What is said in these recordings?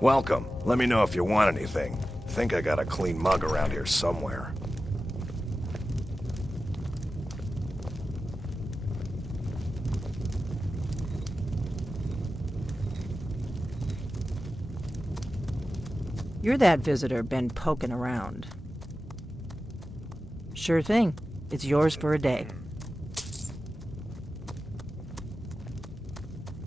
Welcome. Let me know if you want anything. Think I got a clean mug around here somewhere. You're that visitor been poking around. Sure thing. It's yours for a day.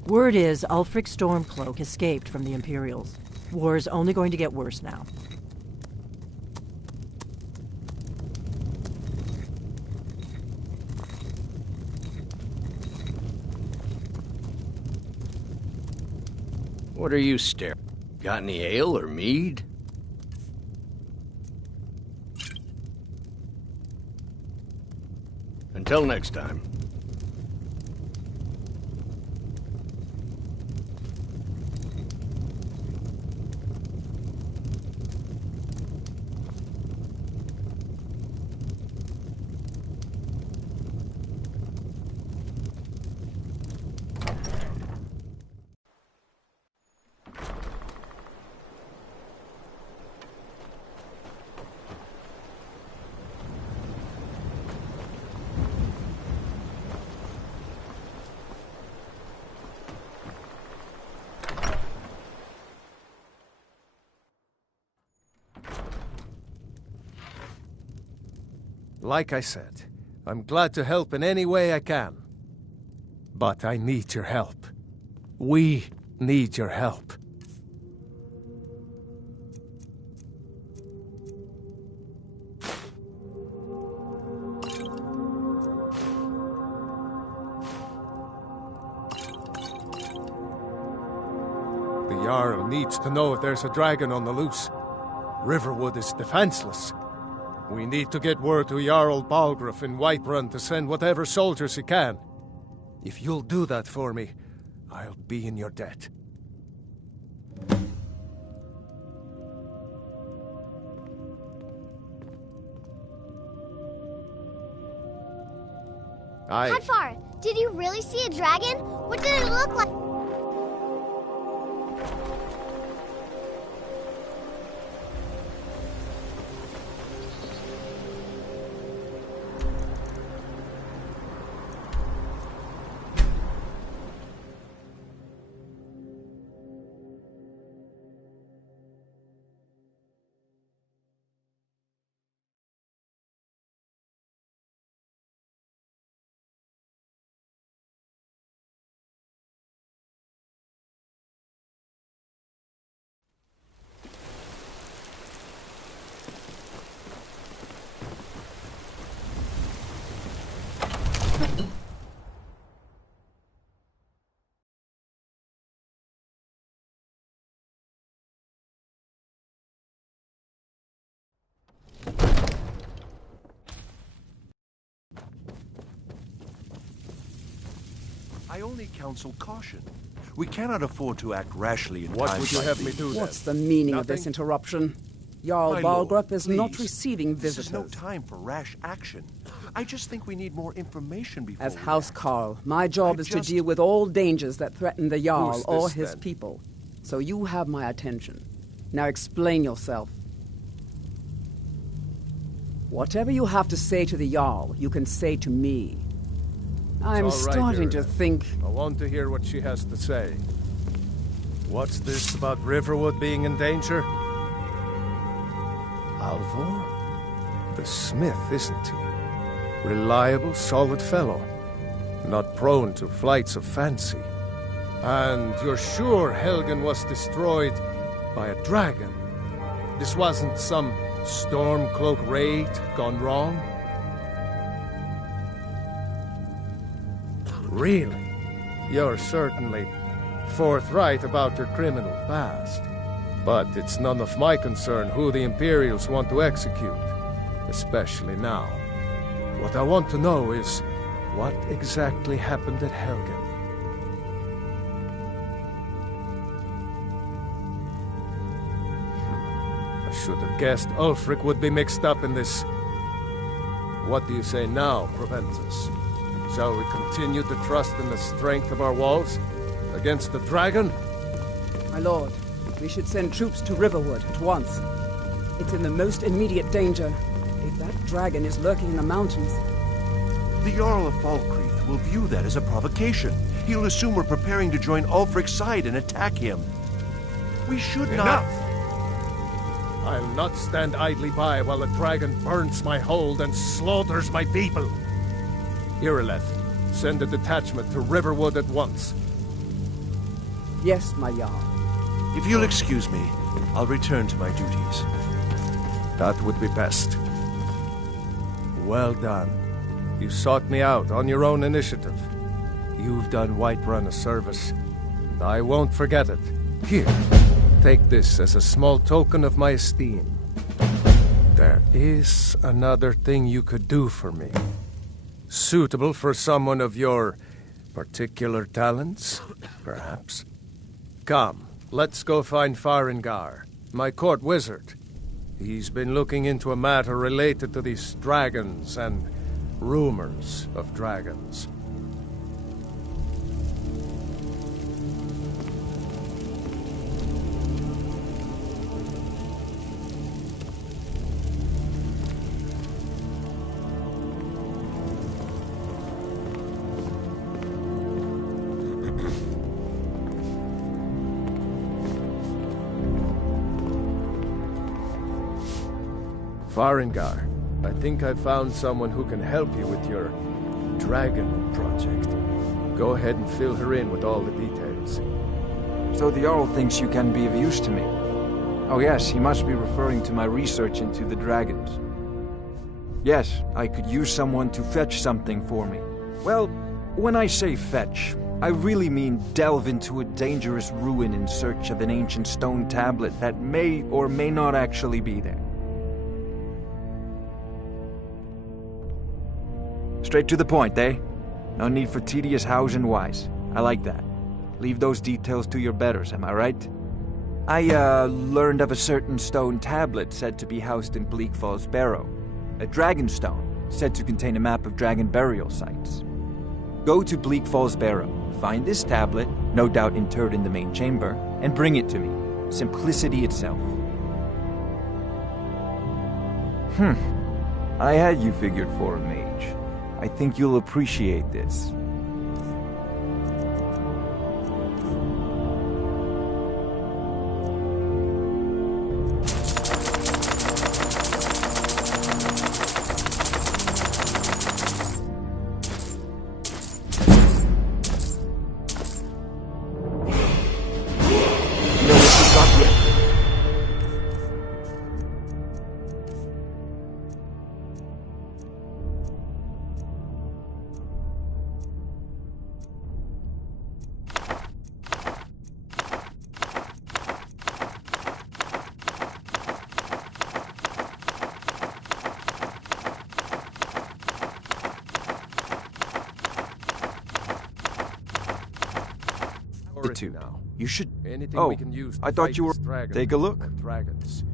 Word is Ulfric Stormcloak escaped from the Imperials. War's only going to get worse now. What are you staring? Got any ale or mead? Until next time. Like I said, I'm glad to help in any way I can. But I need your help. We need your help. The Jarl needs to know if there's a dragon on the loose. Riverwood is defenseless. We need to get word to Jarl Balgruuf in Whiterun to send whatever soldiers he can. If you'll do that for me, I'll be in your debt. Hotfar, did you really see a dragon? What did it look like? I only counsel caution. We cannot afford to act rashly in What times would you like have me these. do then? What's the meaning of Nothing? this interruption? Jarl My lord, Balgruuf is not please. receiving This visitors. is no time for rash action. I just think we need more information before As we House act. Carl, my job I is just- to deal with all dangers that threaten the Jarl Who's or this, his then? people. So you have my attention. Now explain yourself. Whatever you have to say to the Jarl, you can say to me. I'm all right, starting to Irina. think... I want to hear what she has to say. What's this about Riverwood being in danger? Alvor? The smith, isn't he? Reliable, solid fellow. Not prone to flights of fancy. And you're sure Helgen was destroyed by a dragon? This wasn't some Stormcloak raid gone wrong? Really? You're certainly forthright about your criminal past. But it's none of my concern who the Imperials want to execute. especially now. What I want to know is, what exactly happened at Helgen? I should have guessed Ulfric would be mixed up in this. What do you say now, Proventus? Shall we continue to trust in the strength of our walls against the dragon? My lord, we should send troops to Riverwood at once. It's in the most immediate danger. If that dragon is lurking in the mountains... The Jarl of Falkreath will view that as a provocation. He'll assume we're preparing to join Ulfric's side and attack him. We should not... Enough! I'll not stand idly by while the dragon burns my hold and slaughters my people. Irileth, send a detachment to Riverwood at once. Yes, my Jarl. If you'll excuse me, I'll return to my duties. That would be best. Well done. You sought me out on your own initiative. You've done Whiterun a service, and I won't forget it. Here, take this as a small token of my esteem. There is another thing you could do for me. Suitable for someone of your particular talents, perhaps. Come, let's go find Farengar, my court wizard. He's been looking into a matter related to these dragons and rumors of dragons. Farengar, I think I've found someone who can help you with your dragon project. Go ahead and fill her in with all the details. So the Jarl thinks you can be of use to me. Oh yes, he must be referring to my research into the dragons. Yes, I could use someone to fetch something for me. Well, when I say fetch, I really mean delve into a dangerous ruin in search of an ancient stone tablet that may or may not actually be there. Straight to the point, eh? No need for tedious hows and whys. I like that. Leave those details to your betters, am I right? I, learned of a certain stone tablet said to be housed in Bleak Falls Barrow. A dragon stone, said to contain a map of dragon burial sites. Go to Bleak Falls Barrow, find this tablet, no doubt interred in the main chamber, and bring it to me. Simplicity itself. I had you figured for a mage. I think you'll appreciate this. Now. You should... Anything we can use to I thought you were... dragon Take a look. and dragons.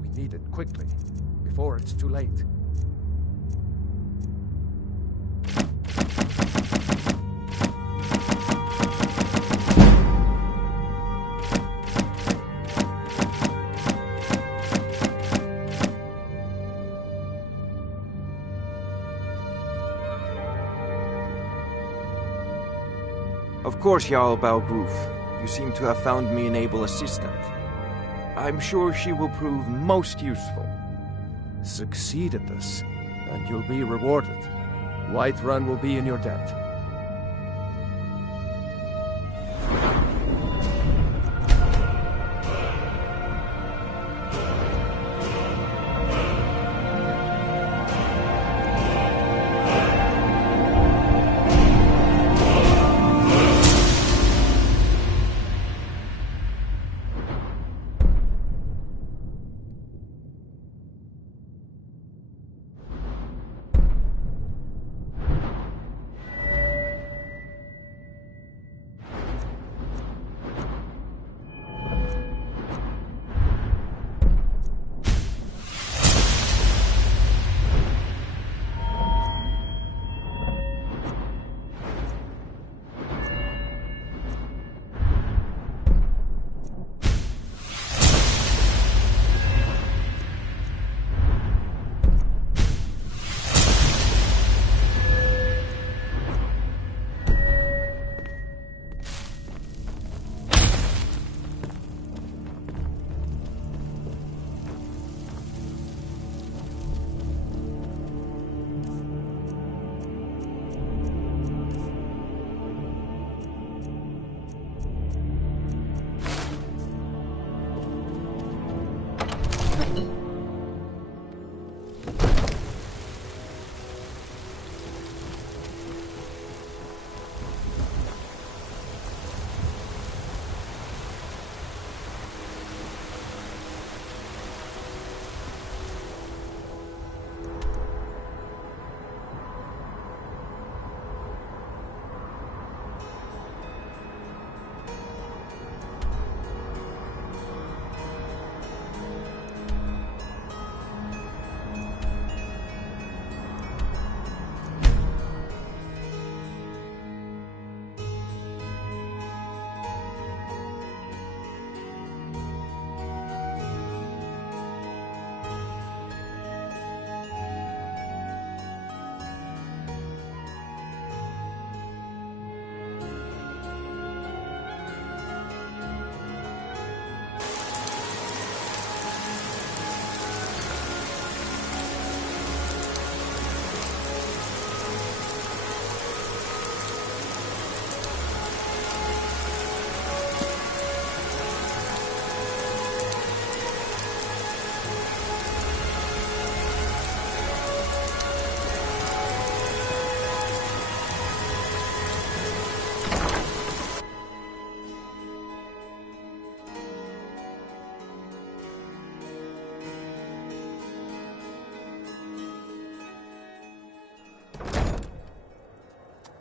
We need it quickly, before it's too late. Of course, Jarl Balgruf. You seem to have found me an able assistant. I'm sure she will prove most useful. Succeed at this, and you'll be rewarded. Whiterun will be in your debt.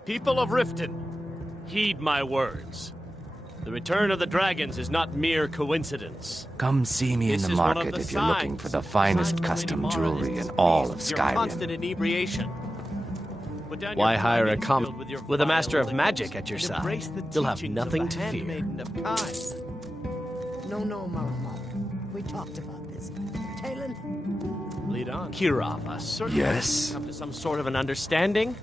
People of Riften, heed my words. The return of the dragons is not mere coincidence. Come see me in the market if you're looking for the finest custom jewelry in all of Skyrim. Constant inebriation. Why hire a with a master of magic at your side? You'll have nothing to fear. No, Mama. We talked about this. Talon? Lead on. Kirava, certainly Yes? come to some sort of an understanding.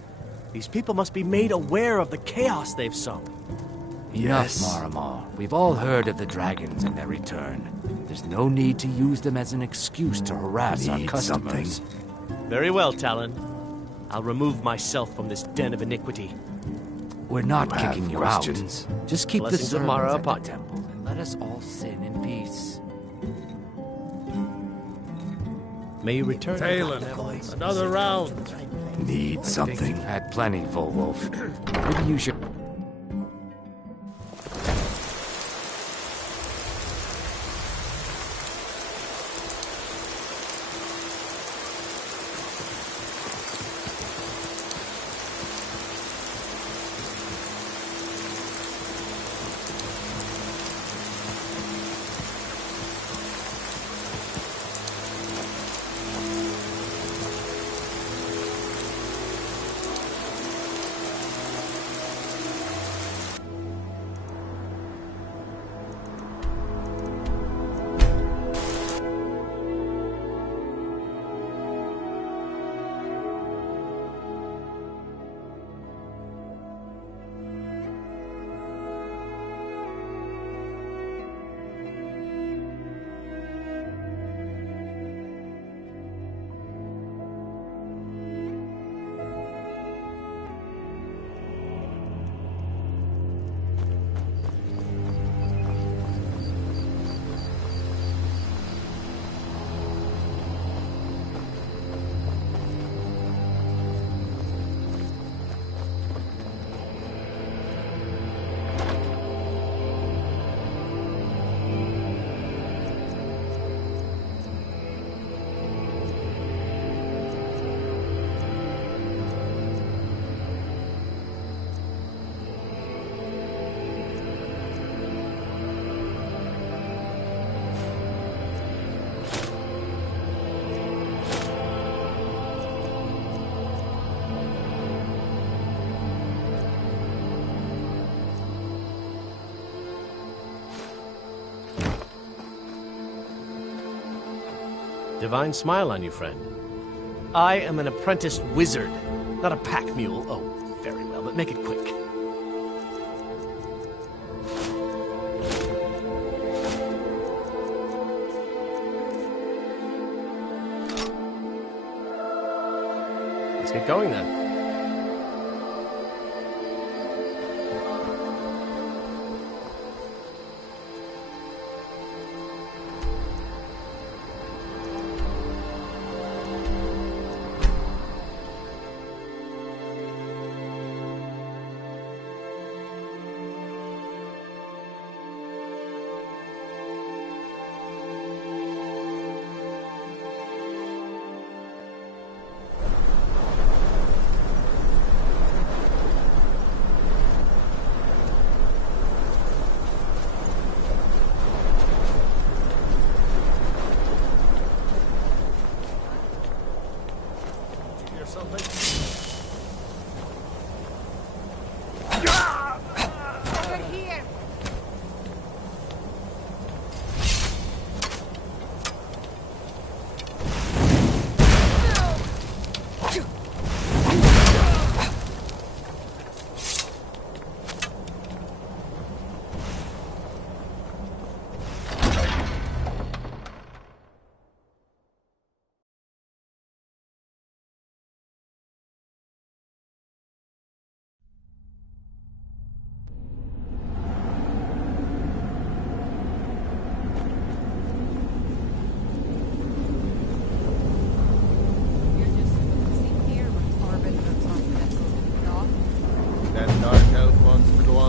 These people must be made aware of the chaos they've sown. Enough, Maramal. We've all heard of the dragons and their return. There's no need to use them as an excuse to harass our customers. Very well, Talon. I'll remove myself from this den of iniquity. We're not kicking you out. Just keep the Blessings of Mara servants at the upon temple and let us all sin in peace. May you return. Talon, another round. Need something? Had plenty, Volwolf. Maybe you should... Divine smile on you, friend. I am an apprentice wizard, not a pack mule. Oh, very well, but make it quick. Let's get going then.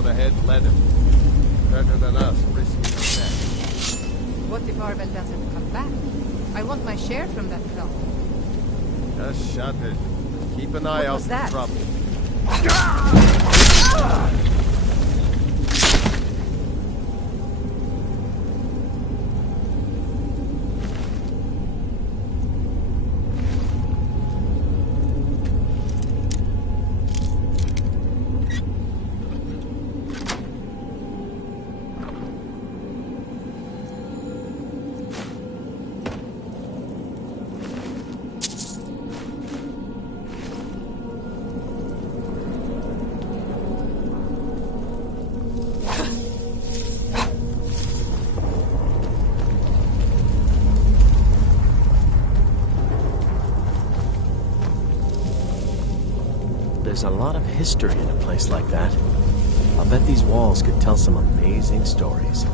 Ahead, let him. Better than us, risking the death. What if Arvel doesn't come back? I want my share from that cloth. Just shut it. Keep an eye out for trouble. There's a lot of history in a place like that. I'll bet these walls could tell some amazing stories.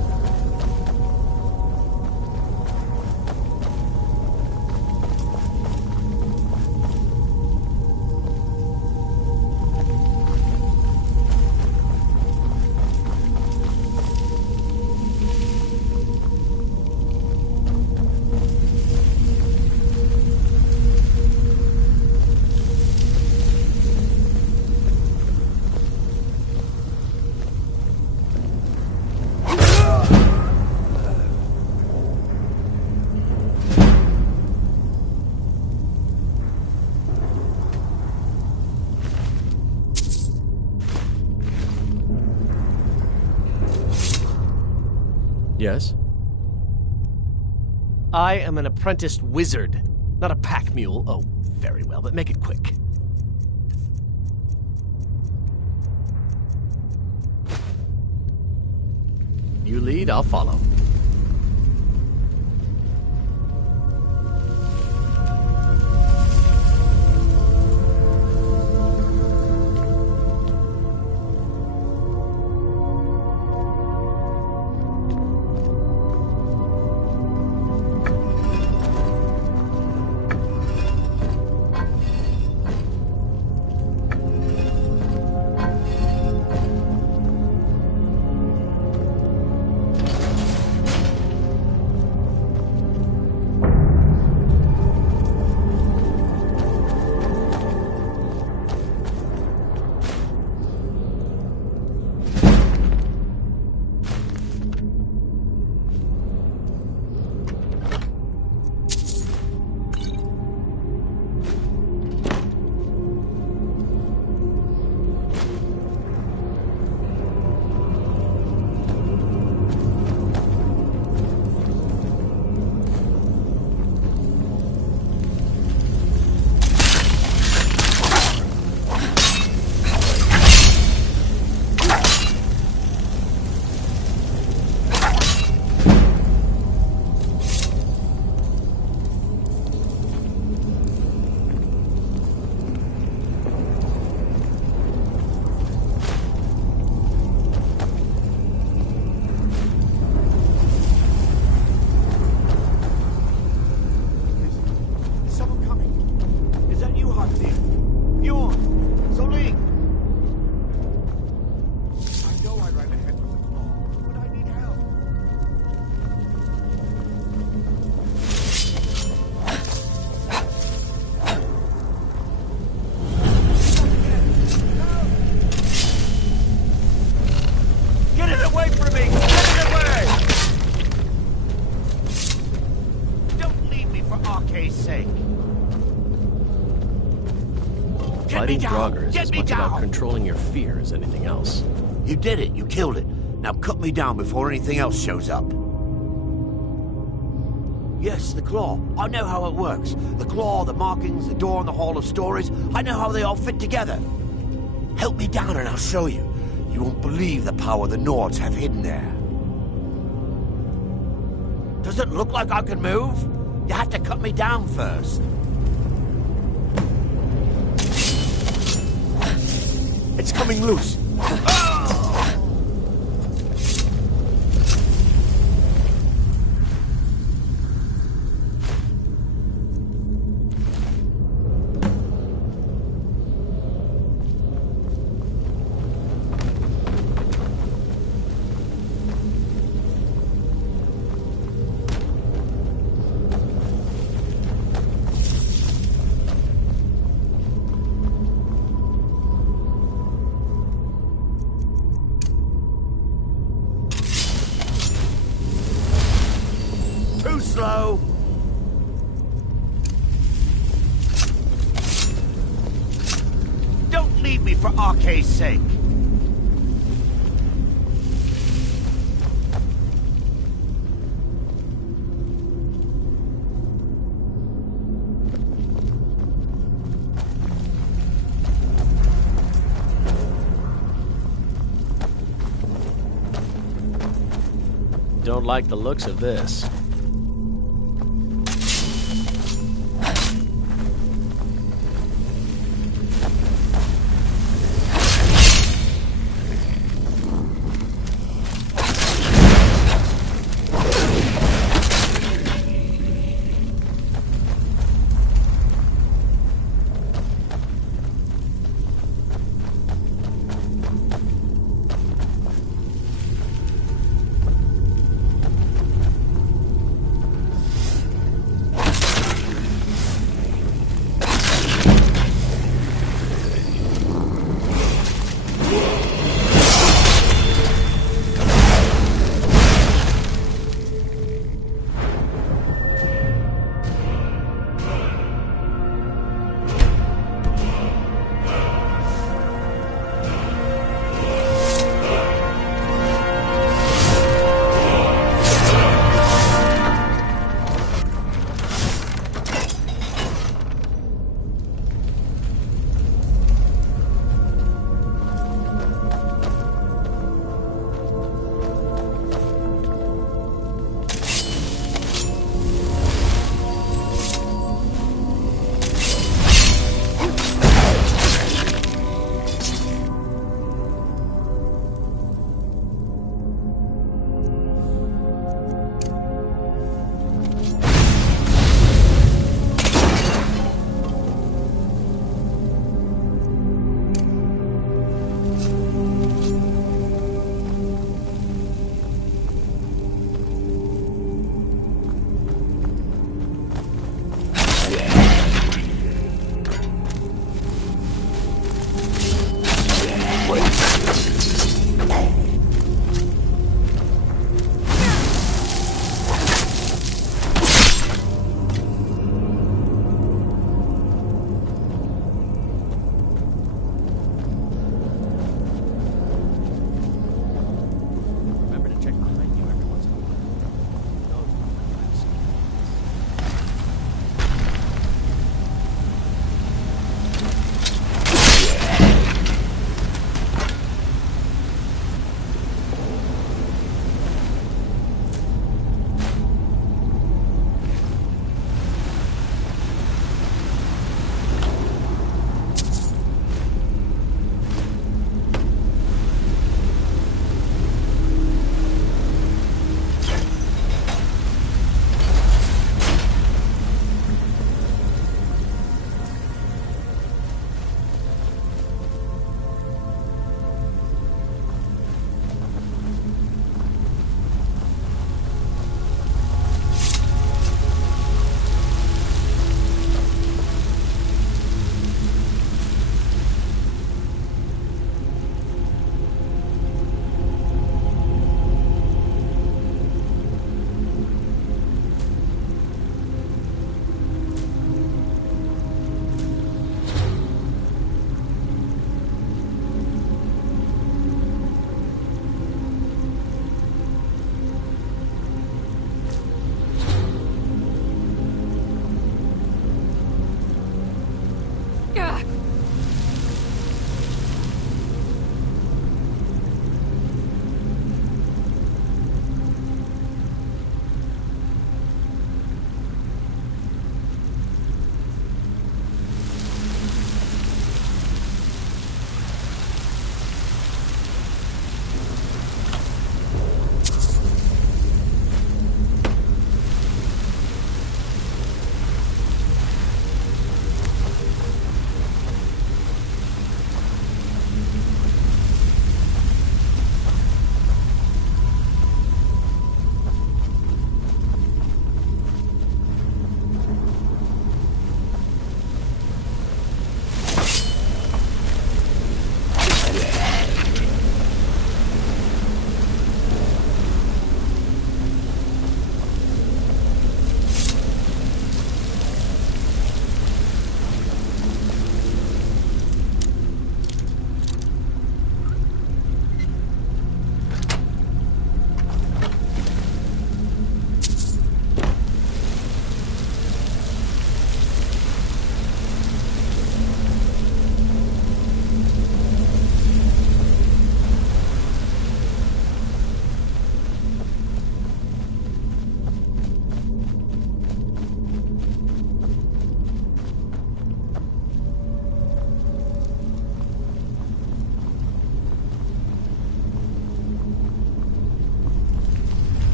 Yes? I am an apprenticed wizard, not a pack mule. Oh, very well, but make it quick. You lead, I'll follow. Fighting Draugr is as much about controlling your fear as anything else. You did it. You killed it. Now cut me down before anything else shows up. Yes, the claw. I know how it works. The claw, the markings, the door in the Hall of Stories. I know how they all fit together. Help me down and I'll show you. You won't believe the power the Nords have hidden there. Does it look like I can move? You have to cut me down first. It's coming loose. leave me for Arke's sake. Don't like the looks of this.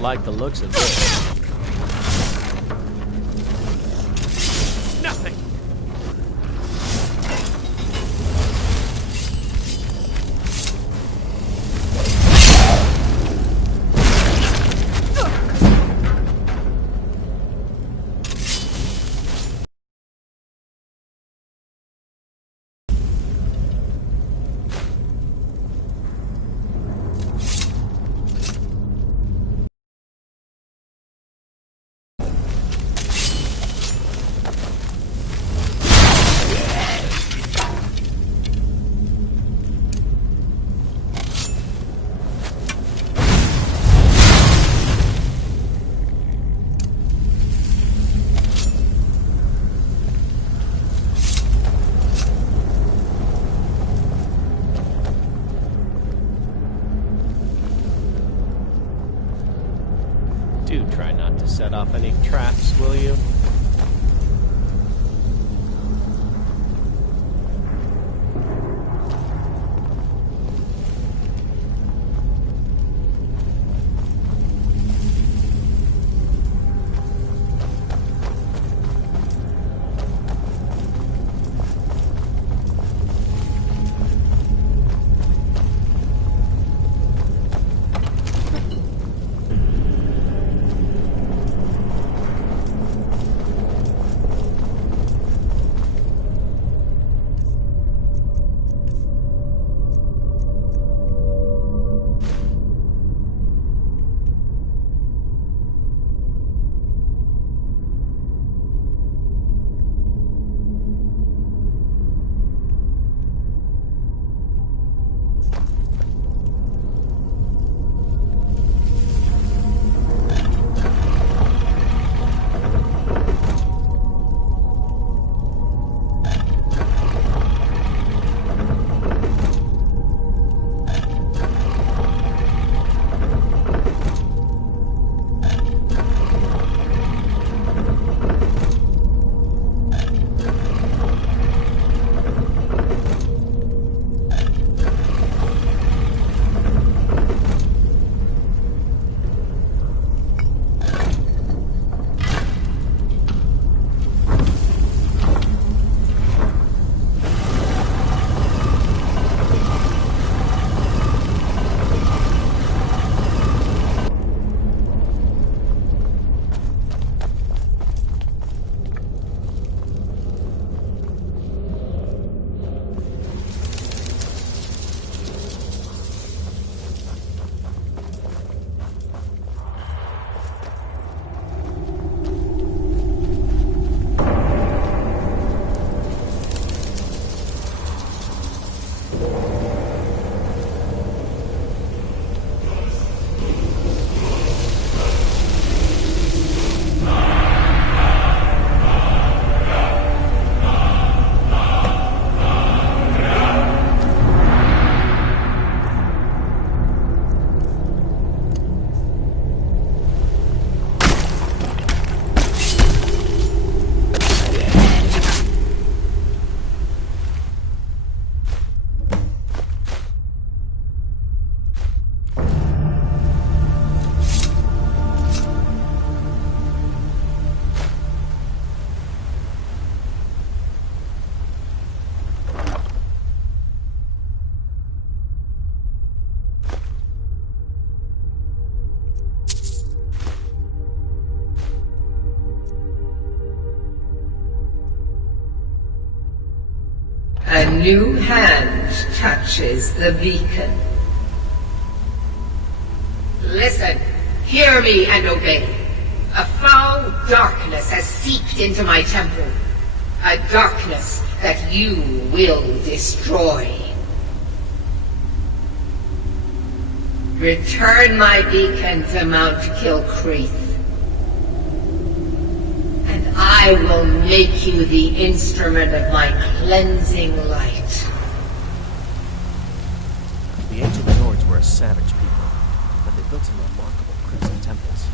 don't like the looks of this. Nothing! Do try not to set off any traps, will you? A new hand touches the beacon. Listen, hear me and obey. A foul darkness has seeped into my temple. A darkness that you will destroy. Return my beacon to Mount Kilcreath, and I will make you the instrument of my cleansing light. The ancient Nords were a savage people, but they built some remarkable crimson temples.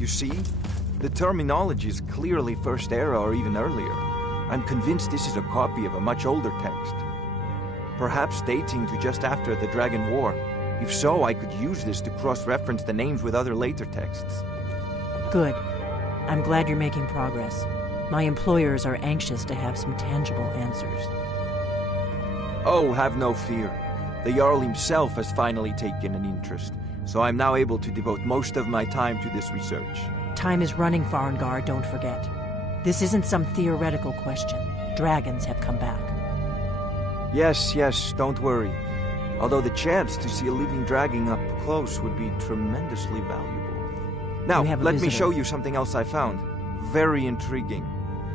You see? The terminology is clearly First Era or even earlier. I'm convinced this is a copy of a much older text. Perhaps dating to just after the Dragon War. If so, I could use this to cross-reference the names with other later texts. Good. I'm glad you're making progress. My employers are anxious to have some tangible answers. Oh, have no fear. The Jarl himself has finally taken an interest, so I'm now able to devote most of my time to this research. Time is running, Farengar, don't forget. This isn't some theoretical question. Dragons have come back. Yes, don't worry. Although the chance to see a living dragon up close would be tremendously valuable. Now, let me show you something else I found. Very intriguing.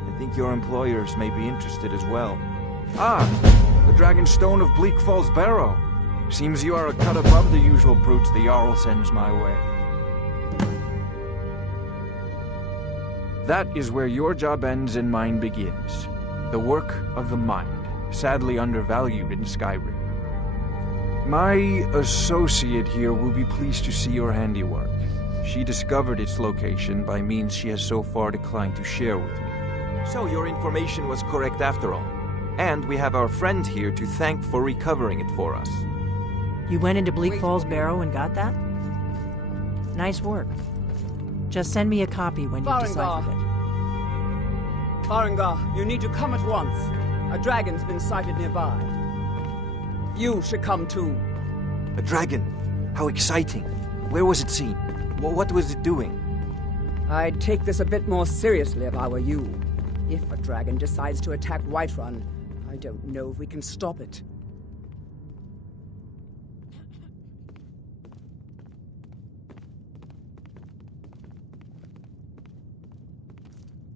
I think your employers may be interested as well. Ah! The Dragon Stone of Bleak Falls Barrow. Seems you are a cut above the usual brutes the Jarl sends my way. That is where your job ends and mine begins. The work of the mind, sadly undervalued in Skyrim. My associate here will be pleased to see your handiwork. She discovered its location by means she has so far declined to share with me. So your information was correct after all. And we have our friend here to thank for recovering it for us. You went into Bleak Falls Barrow and got that? Nice work. Just send me a copy when you've deciphered it. Farengar, you need to come at once. A dragon's been sighted nearby. You should come too. A dragon? How exciting. Where was it seen? What was it doing? I'd take this a bit more seriously if I were you. If a dragon decides to attack Whiterun, I don't know if we can stop it.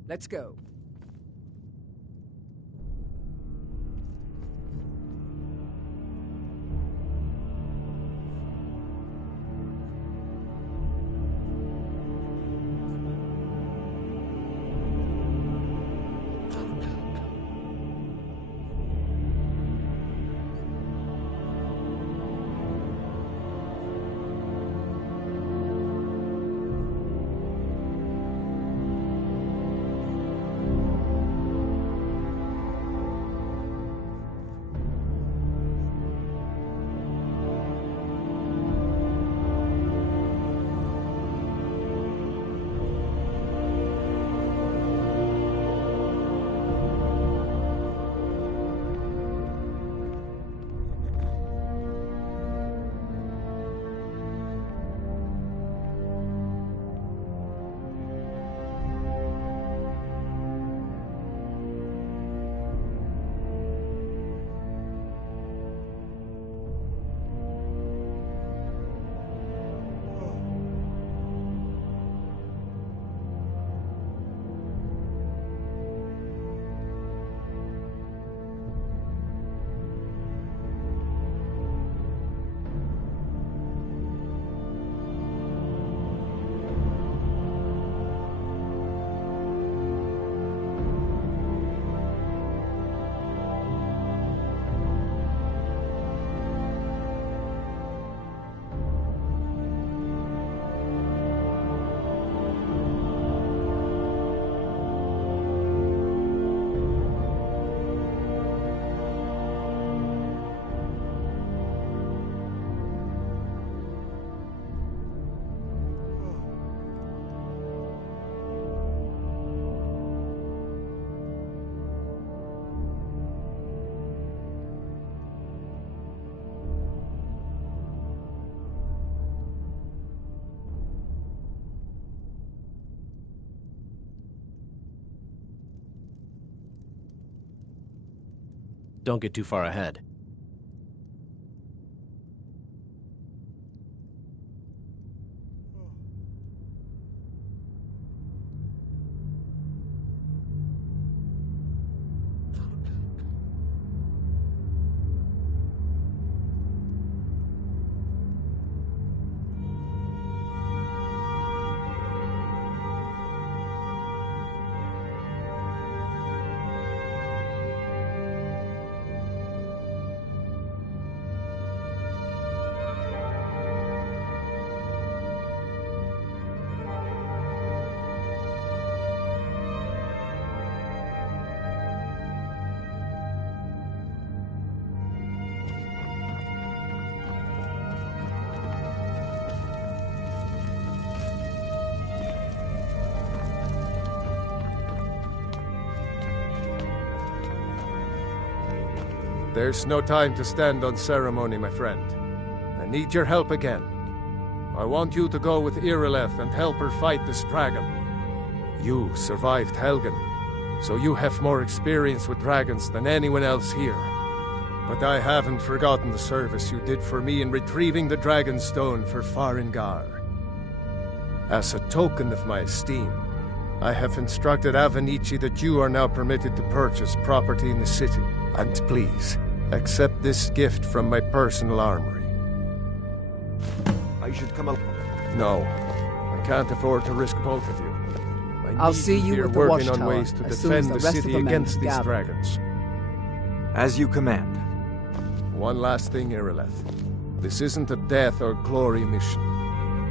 Let's go. Don't get too far ahead. There's no time to stand on ceremony, my friend. I need your help again. I want you to go with Irileth and help her fight this dragon. You survived Helgen, so you have more experience with dragons than anyone else here. But I haven't forgotten the service you did for me in retrieving the Dragon Stone for Farengar. As a token of my esteem, I have instructed Avenici that you are now permitted to purchase property in the city. And please, accept this gift from my personal armory. I should come along. No, I can't afford to risk both of you. I'll see you here at the working on watchtower ways to as soon as defend the the rest of city the men against these gather. dragons. As you command. One last thing, Irileth. This isn't a death or glory mission.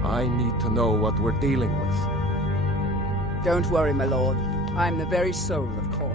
I need to know what we're dealing with. Don't worry, my lord. I'm the very soul of caution.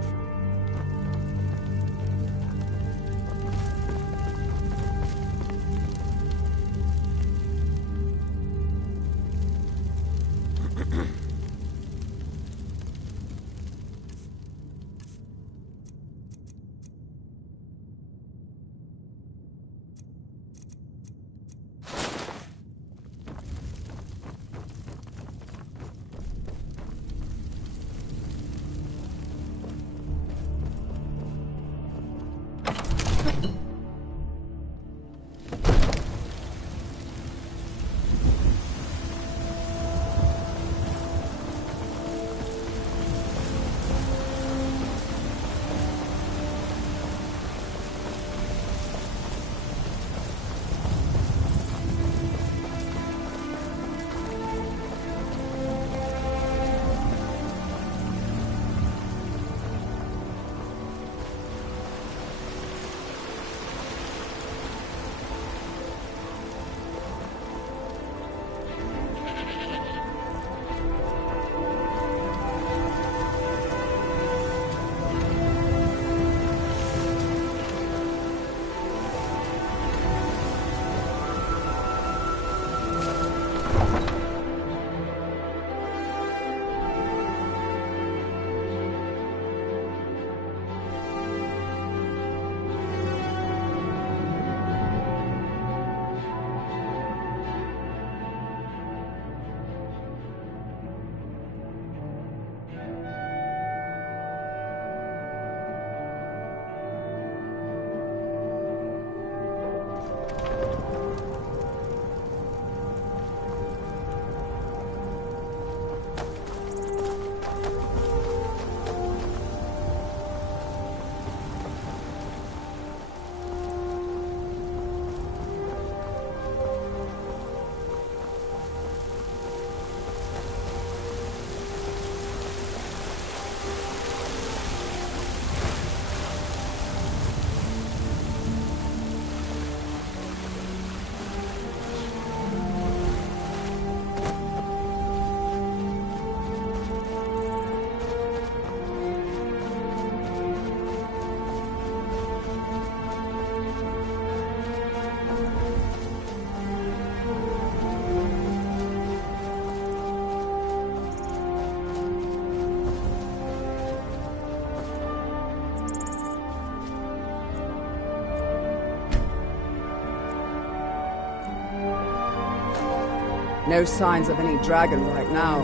No signs of any dragon right now,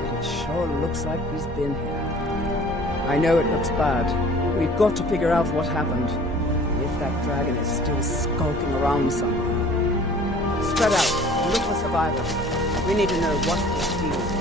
but it sure looks like he's been here. I know it looks bad. We've got to figure out what happened. If that dragon is still skulking around somewhere. Spread out and look for survivors. We need to know what this deal is.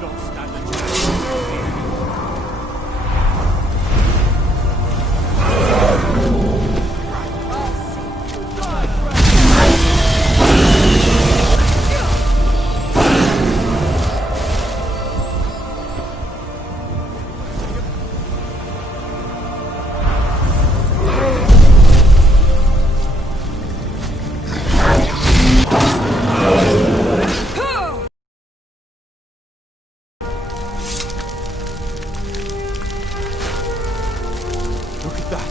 don't stand a chance. Look at that.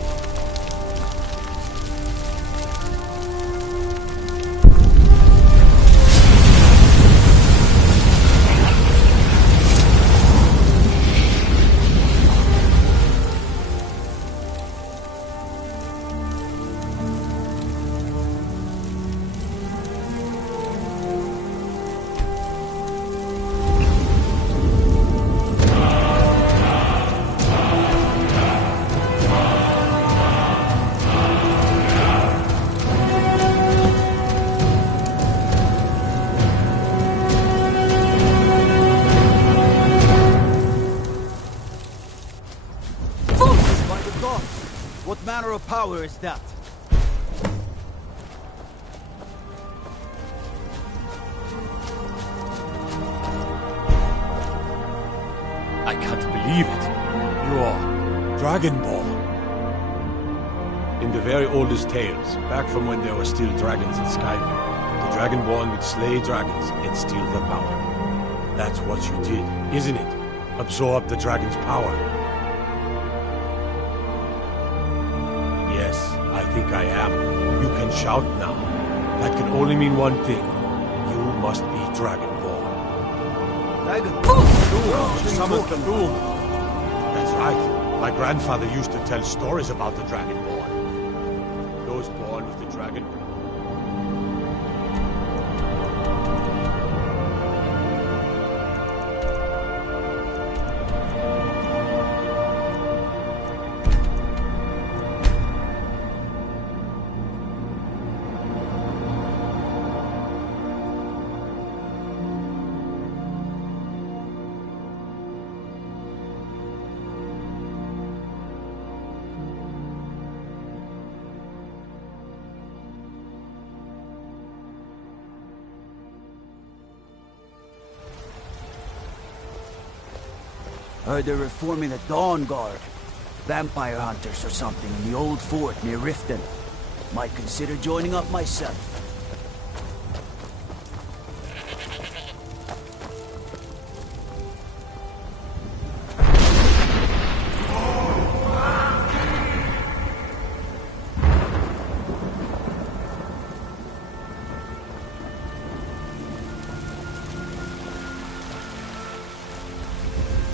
By the gods, what manner of power is that? I can't believe it. You're Dragonborn. In the very oldest tales, back from when there were still dragons in Skyrim, the Dragonborn would slay dragons and steal their power. That's what you did, isn't it? Absorb the dragon's power. Yes, I think I am. You can shout now. That can only mean one thing. You must be Dragonborn. Dragonborn? Summon the Loom. That's right. My grandfather used to tell stories about the Dragonborn. Those born with the dragon. Heard they're reforming the Dawn Guard. Vampire hunters or something in the old fort near Riften. Might consider joining up myself.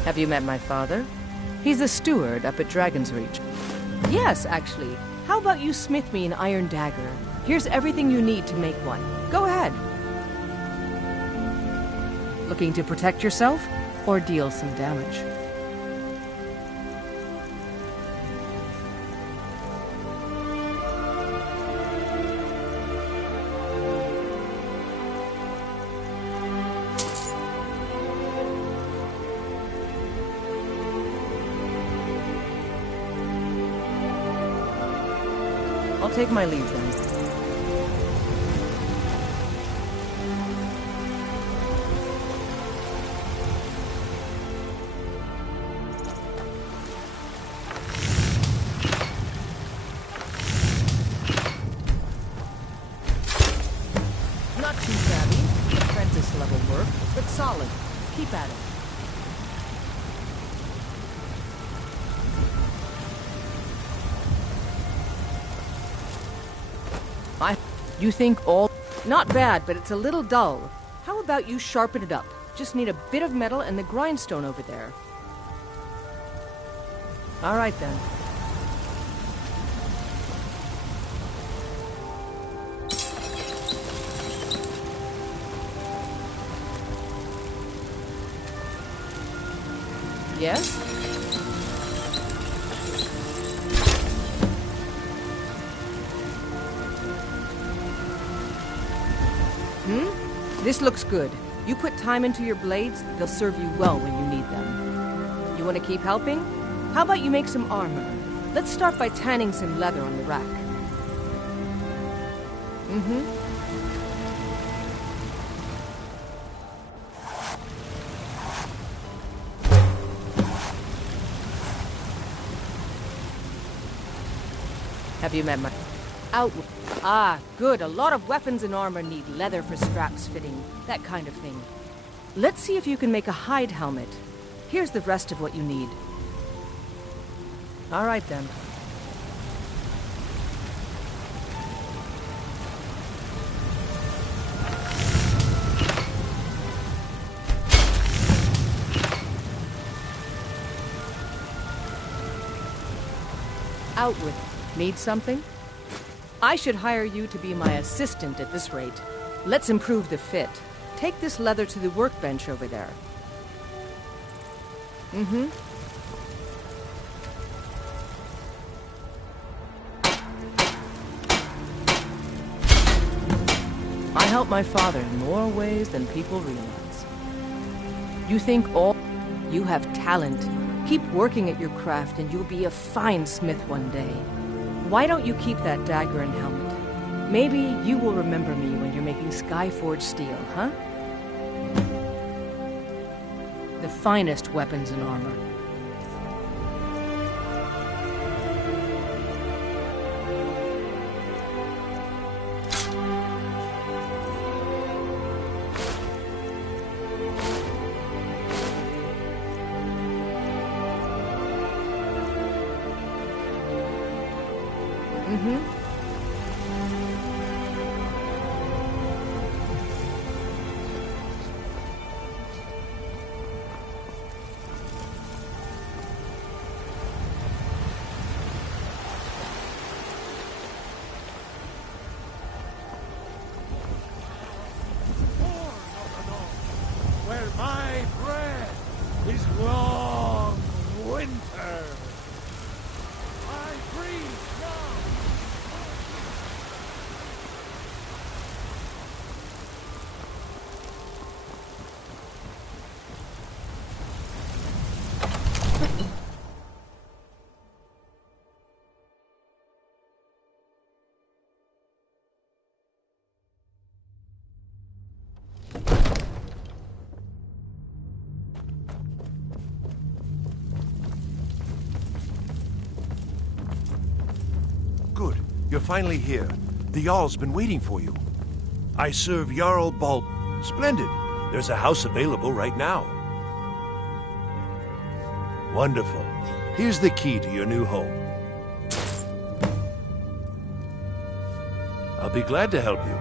Have you met my father? He's the steward up at Dragon's Reach. Yes, actually. How about you smith me an iron dagger? Here's everything you need to make one. Go ahead. Looking to protect yourself or deal some damage? I'll take my leave then. Not too shabby. Apprentice level work, but solid. Keep at it. You think all... Not bad, but it's a little dull. How about you sharpen it up? Just need a bit of metal and the grindstone over there. All right, then. Yes? This looks good. You put time into your blades, they'll serve you well when you need them. You want to keep helping? How about you make some armor? Let's start by tanning some leather on the rack. Have you met my... Outward. Ah, good. A lot of weapons and armor need leather for straps fitting, that kind of thing. Let's see if you can make a hide helmet. Here's the rest of what you need. All right, then. Outward. Need something? I should hire you to be my assistant at this rate. Let's improve the fit. Take this leather to the workbench over there. I help my father in more ways than people realize. You think all... You have talent. Keep working at your craft and you'll be a fine smith one day. Why don't you keep that dagger and helmet? Maybe you will remember me when you're making Skyforged steel, huh? The finest weapons and armor. Where my breath is long winter. I breathe now. Good. You're finally here. The Jarl's been waiting for you. I serve Jarl Bal... Splendid. There's a house available right now. Wonderful. Here's the key to your new home. I'll be glad to help you.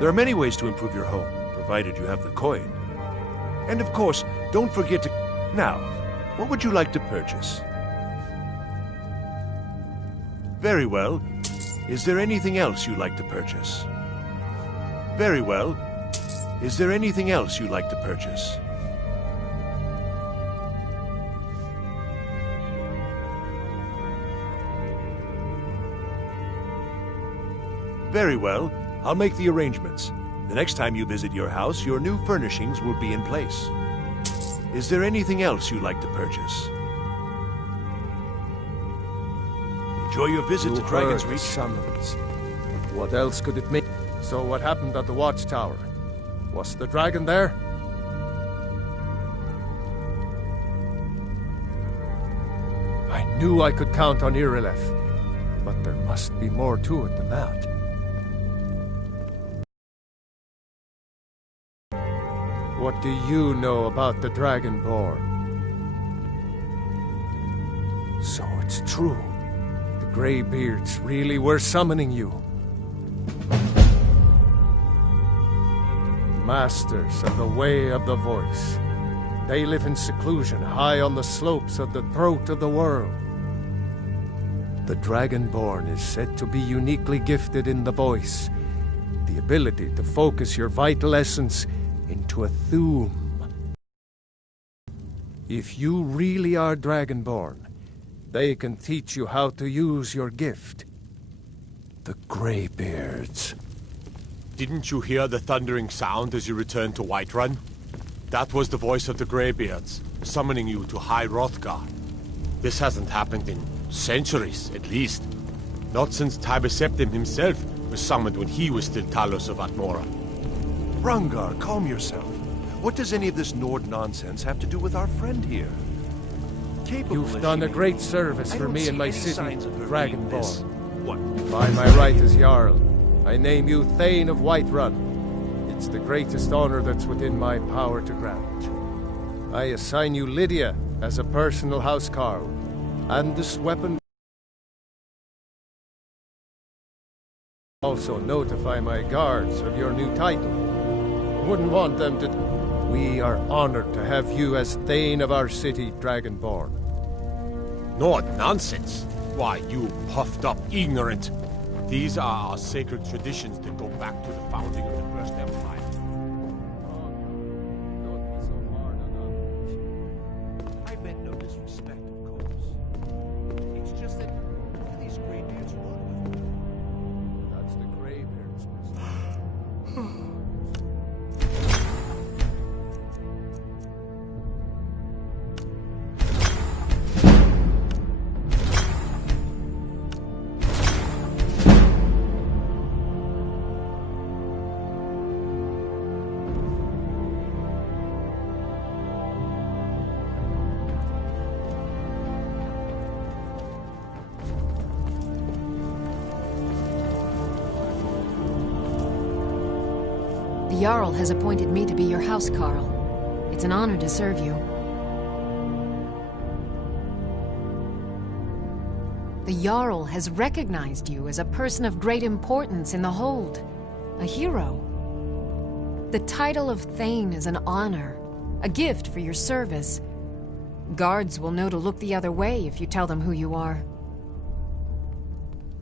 There are many ways to improve your home, provided you have the coin. And of course, don't forget to... Now, what would you like to purchase? Very well. Is there anything else you'd like to purchase? Very well. Is there anything else you'd like to purchase? Very well. I'll make the arrangements. The next time you visit your house, your new furnishings will be in place. Is there anything else you'd like to purchase? Enjoy your visit to Dragon's Reach. Summons. What else could it mean? So what happened at the watchtower? Was the dragon there? I knew I could count on Irileth, but there must be more to it than that. What do you know about the Dragonborn? So it's true. The Greybeards really were summoning you. Masters of the Way of the Voice. They live in seclusion high on the slopes of the throat of the world. The Dragonborn is said to be uniquely gifted in the voice, the ability to focus your vital essence into a Thuum. If you really are Dragonborn, they can teach you how to use your gift. The Greybeards. Didn't you hear the thundering sound as you returned to Whiterun? That was the voice of the Greybeards, summoning you to High Hrothgar. This hasn't happened in centuries, at least. Not since Tiber Septim himself was summoned when he was still Talos of Atmora. Rungar, calm yourself. What does any of this Nord nonsense have to do with our friend here? You've done a great service for me and my city, Dragonborn. What? By my right as Jarl, I name you Thane of Whiterun. It's the greatest honor that's within my power to grant. I assign you Lydia as a personal housecarl, and this weapon. Also notify my guards of your new title. Wouldn't want them to. We are honored to have you as Thane of our city, Dragonborn. Nord nonsense. Why, you puffed up ignorant. These are our sacred traditions that go back to the founding of the First Empire. I meant no disrespect, of course. It's just that what do these Greybeards want with me? That's the Greybeards' business. The Jarl has appointed me to be your housecarl. It's an honor to serve you. The Jarl has recognized you as a person of great importance in the Hold. A hero. The title of Thane is an honor, a gift for your service. Guards will know to look the other way if you tell them who you are.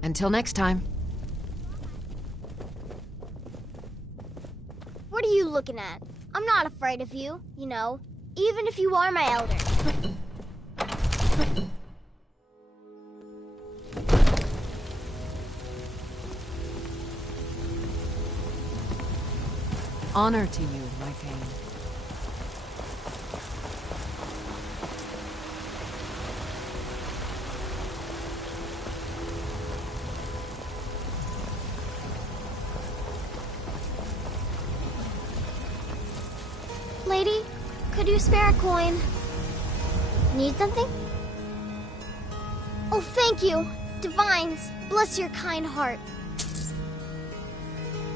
Until next time. What are you looking at? I'm not afraid of you, you know, even if you are my elder. Honor to you, my Thane. Lady, could you spare a coin? Need something? Oh, thank you. Divines, bless your kind heart.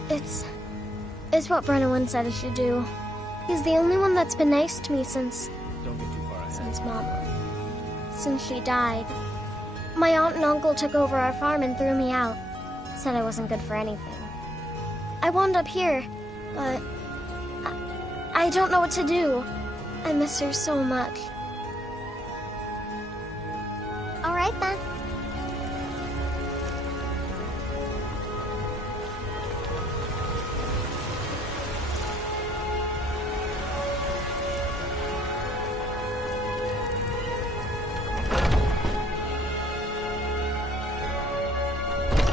It's what Brennan said I should do. He's the only one that's been nice to me since... Don't get too far ahead. Since Mama. Since she died. My aunt and uncle took over our farm and threw me out. Said I wasn't good for anything. I wound up here, but... I don't know what to do. I miss her so much. All right, then.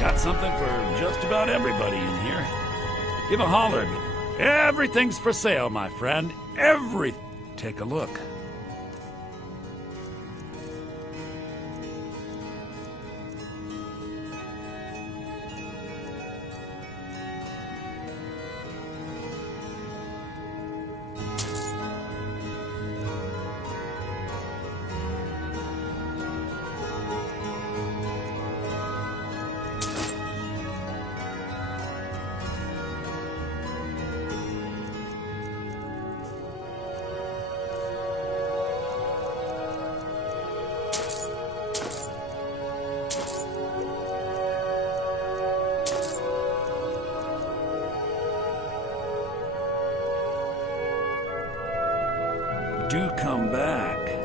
Got something for just about everybody in here. Give a holler. Everything's for sale, my friend. Everything. Take a look. Do come back.